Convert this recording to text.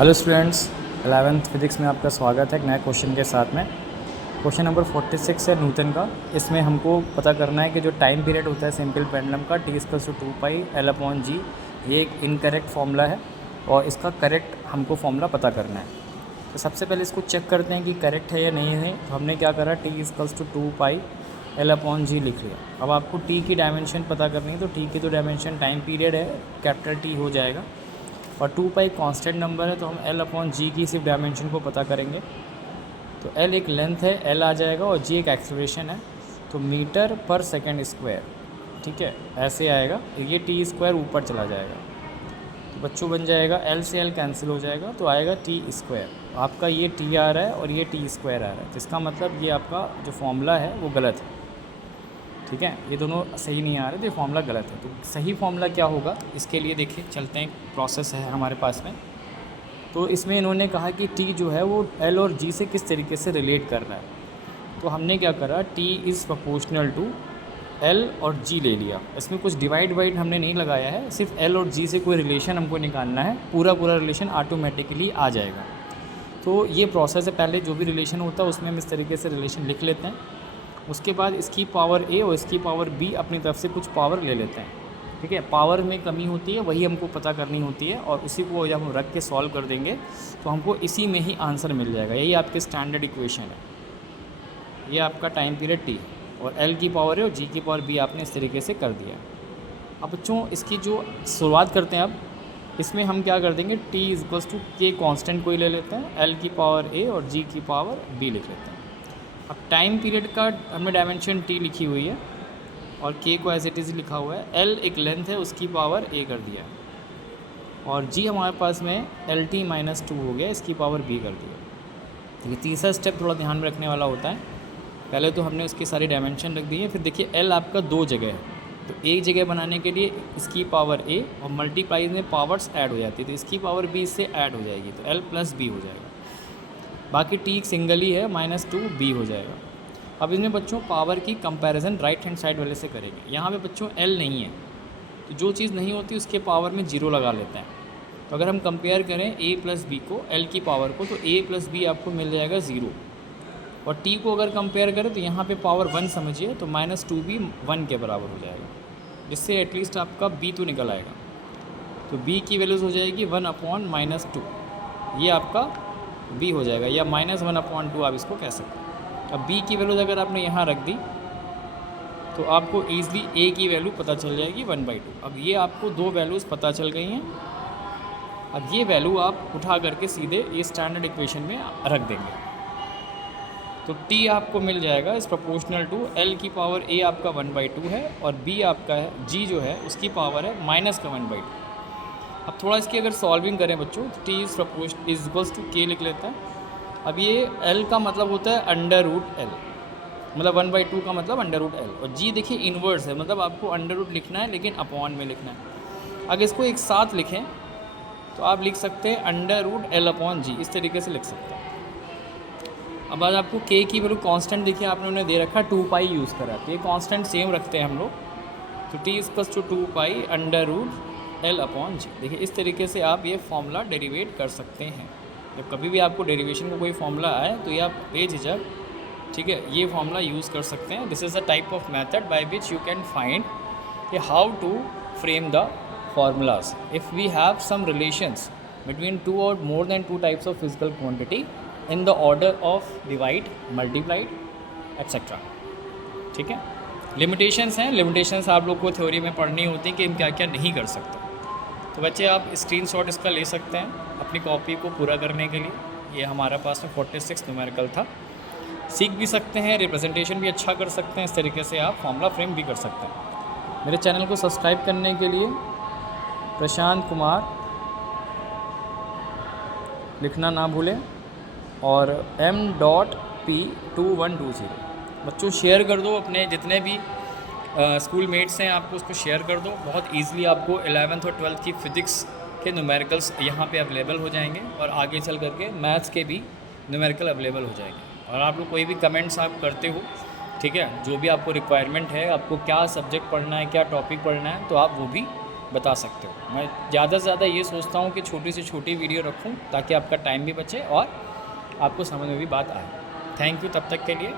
Hello students, 11th physics में आपका स्वागत है एक नए क्वेश्चन के साथ में। क्वेश्चन नंबर 46 है न्यूटन का। इसमें हमको पता करना है कि जो टाइम पीरियड होता है सिंपल पेंडुलम का T=2πL/g, ये एक इनकरेक्ट फॉर्मूला है और इसका करेक्ट हमको फॉर्मूला पता करना है। तो सबसे पहले इसको चेक करते हैं कि करेक्ट है या नहीं है। तो हमने क्या करा, T=2πL/g लिख लिया। अब आपको टी की डायमेंशन पता करनी है, तो टी की तो डायमेंशन टाइम पीरियड है, कैपिटल टी हो जाएगा, और 2π कांस्टेंट नंबर है, तो हम L/g की सिर्फ डायमेंशन को पता करेंगे। तो L एक लेंथ है, L आ जाएगा, और g एक एक्सेलरेशन है, तो मीटर पर सेकंड स्क्वायर, ठीक है, ऐसे आएगा। ये t² ऊपर चला जाएगा, तो बच्चों बन जाएगा L से L कैंसिल हो जाएगा, तो आएगा t²। आपका ये t आ रहा है और ये t² आ रहा है, तो इसका मतलब ये आपका जो फॉर्मूला है वो गलत है, ठीक है। ये दोनों सही नहीं आ रहे, तो ये फॉर्मूला गलत है। तो सही फॉर्मूला क्या होगा, इसके लिए देखिए चलते हैं, प्रोसेस है हमारे पास में। तो इसमें इन्होंने कहा कि टी जो है वो एल और जी से किस तरीके से रिलेट कर रहा है। तो हमने क्या करा, T is proportional to L और जी ले लिया। इसमें कुछ डिवाइड वाइड हमने नहीं लगाया है, सिर्फ एल और जी से कोई रिलेशन हमको निकालना है, पूरा रिलेशन ऑटोमेटिकली आ जाएगा। तो ये प्रोसेस है, पहले जो भी रिलेशन होता है उसमें हम इस तरीके से रिलेशन लिख लेते हैं। उसके बाद इसकी पावर ए और इसकी पावर बी अपनी तरफ से कुछ पावर ले लेते हैं, ठीक है। पावर में कमी होती है, वही हमको पता करनी होती है, और उसी को जब हम रख के सॉल्व कर देंगे तो हमको इसी में ही आंसर मिल जाएगा। यही आपके स्टैंडर्ड इक्वेशन है। ये आपका टाइम पीरियड टी और एल की पावर है और जी की पावर बी आपने इस तरीके से कर दिया। अब बच्चों इसकी जो शुरुआत करते हैं, अब इसमें हम क्या कर देंगे, T=k कांस्टेंट कोई ले लेते हैं, एल की पावर ए और जी की पावर बी लिख लेते हैं। अब टाइम पीरियड का हमने डायमेंशन टी लिखी हुई है और के को एज इट इज़ लिखा हुआ है। एल एक लेंथ है, उसकी पावर ए कर दिया, और जी हमारे पास में LT-2 हो गया, इसकी पावर बी कर दिया। देखिए तीसरा स्टेप थोड़ा ध्यान में रखने वाला होता है। पहले तो हमने उसकी सारी डायमेंशन रख दी है, फिर देखिए एल आपका दो जगह है, तो एक जगह बनाने के लिए इसकी पावर ए और मल्टीप्लाई में पावर्स ऐड हो जाती है, तो इसकी पावर बी इससे ऐड हो जाएगी, तो L+b हो जाएगा। बाकी टी सिंगल ही है, -2b हो जाएगा। अब इसमें बच्चों पावर की कंपैरिजन राइट हैंड साइड वाले से करेंगे। यहाँ पे बच्चों L नहीं है, तो जो चीज़ नहीं होती उसके पावर में 0 लगा लेते हैं। तो अगर हम कंपेयर करें a+b को, L की पावर को, तो a+b आपको मिल जाएगा 0, और t को अगर कंपेयर करें तो यहाँ पे पावर 1 समझिए, तो -2b 1 के बराबर हो जाएगा, जिससे एटलीस्ट आपका b तो निकल आएगा। तो b की वैल्यूज़ हो जाएगी 1/-2, ये आपका b हो जाएगा, या -1/2 आप इसको कह सकते हैं। अब b की वैल्यूज़ अगर आपने यहाँ रख दी तो आपको ईज़िली a की वैल्यू पता चल जाएगी 1/2। अब ये आपको दो वैल्यूज़ पता चल गई हैं। अब ये वैल्यू आप उठा करके सीधे ये स्टैंडर्ड इक्वेशन में रख देंगे, तो t आपको मिल जाएगा इस प्रोपोर्शनल टू l की पावर a आपका 1/2 है, और b आपका है g जो है उसकी पावर है -1/2। अब थोड़ा इसकी अगर सॉल्विंग करें बच्चों, तो T=k लिख लेते हैं। अब ये L का मतलब होता है √L, मतलब 1/2 का मतलब √L, और G देखिए इन्वर्स है, मतलब आपको √ लिखना है लेकिन अपॉन में लिखना है। अगर इसको एक साथ लिखें तो आप लिख सकते हैं √L/G, इस तरीके से लिख सकते हैं। अब आज आपको k की वैल्यू कांस्टेंट देखिए आपने उन्हें दे रखा, 2π यूज़ करा, तो ये कांस्टेंट सेम रखते हैं हम लोग। तो T=2π √L/G। देखिए इस तरीके से आप ये फॉर्मूला डेरिवेट कर सकते हैं। जब कभी भी आपको डेरिवेशन का कोई फॉर्मूला आए तो ये आप बेझिझक, ठीक है, ये फॉर्मूला यूज़ कर सकते हैं। This is a type of method by which you can find कि how to frame the formulas if we have some relations between two or more than two types of physical quantity in the order of divide, multiplied, etc. ठीक है। Limitations हैं, limitations आप लोग को theory में पढ़नी होती हैं कि हम क्या क्या नहीं कर सकते। तो बच्चे आप स्क्रीनशॉट इसका ले सकते हैं अपनी कॉपी को पूरा करने के लिए। ये हमारा पास में 46 न्यूमेरिकल था। सीख भी सकते हैं, रिप्रेजेंटेशन भी अच्छा कर सकते हैं, इस तरीके से आप फॉर्मूला फ्रेम भी कर सकते हैं। मेरे चैनल को सब्सक्राइब करने के लिए प्रशांत कुमार लिखना ना भूलें, और M.P2120 बच्चों शेयर कर दो, अपने जितने भी स्कूल मेट्स हैं आपको उसको शेयर कर दो। बहुत ईजिली आपको 11th और 12th की फ़िज़िक्स के न्यूमेरिकल्स यहाँ पे अवेलेबल हो जाएंगे, और आगे चल करके मैथ्स के भी न्यूमेरिकल अवेलेबल हो जाएंगे। और आप लोग कोई भी कमेंट्स आप करते हो, ठीक है, जो भी आपको रिक्वायरमेंट है, आपको क्या सब्जेक्ट पढ़ना है, क्या टॉपिक पढ़ना है, तो आप वो भी बता सकते हो। मैं ज़्यादा से ज़्यादा ये सोचता हूँ कि छोटी से छोटी वीडियो रखूँ ताकि आपका टाइम भी बचे और आपको समझ में भी बात आए। थैंक यू तब तक के लिए।